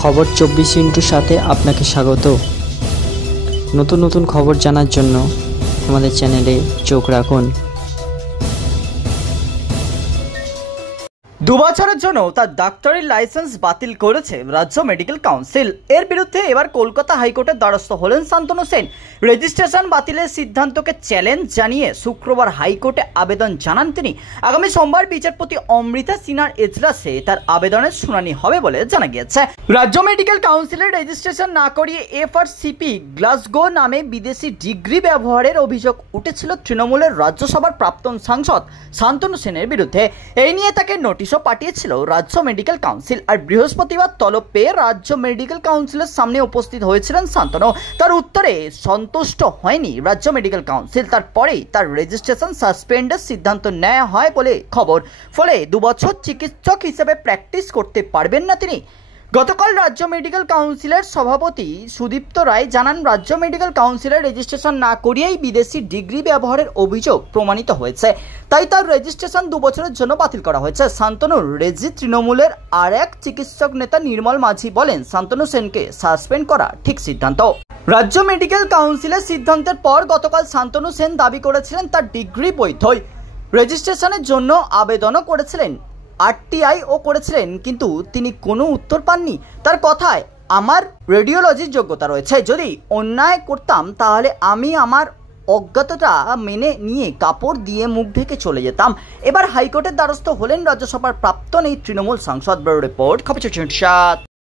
খবর 24 সাথে আপনাকে স্বাগত। নতুন নতুন খবর জানার জন্য আমাদের চ্যানেলে চোখ রাখুন। 2 বছরের জন্য তার ডাক্তারি লাইসেন্স বাতিল করেছে রাজ্য মেডিকেল কাউন্সিল। এর বিরুদ্ধে এবার কলকাতা হাইকোর্টের দ্বারস্থ হলেন শান্তনু সেন। রেজিস্ট্রেশন বাতিলের সিদ্ধান্তকে চ্যালেঞ্জ জানিয়ে শুক্রবার হাইকোর্টে আবেদন জানান তিনি। আগামী সোমবার বিচারপতি অমৃতা সিনহার এজলাসে তার আবেদনের শুনানি হবে বলে জানা গিয়েছে। রাজ্য মেডিকেল কাউন্সিলের রেজিস্ট্রেশন না করিয়ে এফআরসিপি গ্লাসগো নামে বিদেশি ডিগ্রি ব্যবহারের অভিযোগ উঠেছিল তৃণমূলের রাজ্যসভার প্রাক্তন সাংসদ শান্তনু সেনের বিরুদ্ধে। এই নিয়ে তাকে নোটিশও পাঠিয়েছিল রাজ্য মেডিকেল কাউন্সিল। আর বৃহস্পতিবার তলব পেয়ে রাজ্য মেডিকেল কাউন্সিলের সামনে উপস্থিত হয়েছিলেন শান্তনু। তার উত্তরে সন্তুষ্ট হয়নি রাজ্য মেডিকেল কাউন্সিল। তারপরেই তার রেজিস্ট্রেশন সাসপেন্ডের সিদ্ধান্ত নেওয়া হয় বলে খবর। ফলে 2 বছর চিকিৎসক হিসেবে প্র্যাকটিস করতে পারবেন না তিনি। গতকাল রাজ্য মেডিকেল কাউন্সিলের সভাপতি সুদীপ্ত রায় জানান, রাজ্য মেডিকেল কাউন্সিলের রেজিস্ট্রেশন না করিয়েই বিদেশি ডিগ্রি ব্যবহারের অভিযোগ প্রমাণিত হয়েছে, তাই তার রেজিস্ট্রেশন 2 বছরের জন্য বাতিল করা হয়েছে। শান্তনুর রেজি তৃণমূলের আর এক চিকিৎসক নেতা নির্মল মাঝি বলেন, শান্তনু সেনকে সাসপেন্ড করা ঠিক সিদ্ধান্ত। রাজ্য মেডিকেল কাউন্সিলের সিদ্ধান্তের পর গতকাল শান্তনু সেন দাবি করেছিলেন তার ডিগ্রি বৈধ। রেজিস্ট্রেশনের জন্য আবেদনও করেছিলেন, আরটিআই ও করেছিলেন, কিন্তু তিনি কোনো উত্তর পাননি। তার কথায়, আমার রেডিওলজির যোগ্যতা রয়েছে, যদি অন্যায় করতাম তাহলে আমি আমার অজ্ঞাতটা মেনে নিয়ে কাপড় দিয়ে মুখ ঢেকে চলে যেতাম। এবার হাইকোর্টের দ্বারস্থ হলেন রাজ্যসভার প্রাক্তন এই তৃণমূল সাংসদ। ব্যুরো রিপোর্ট, খবর 24।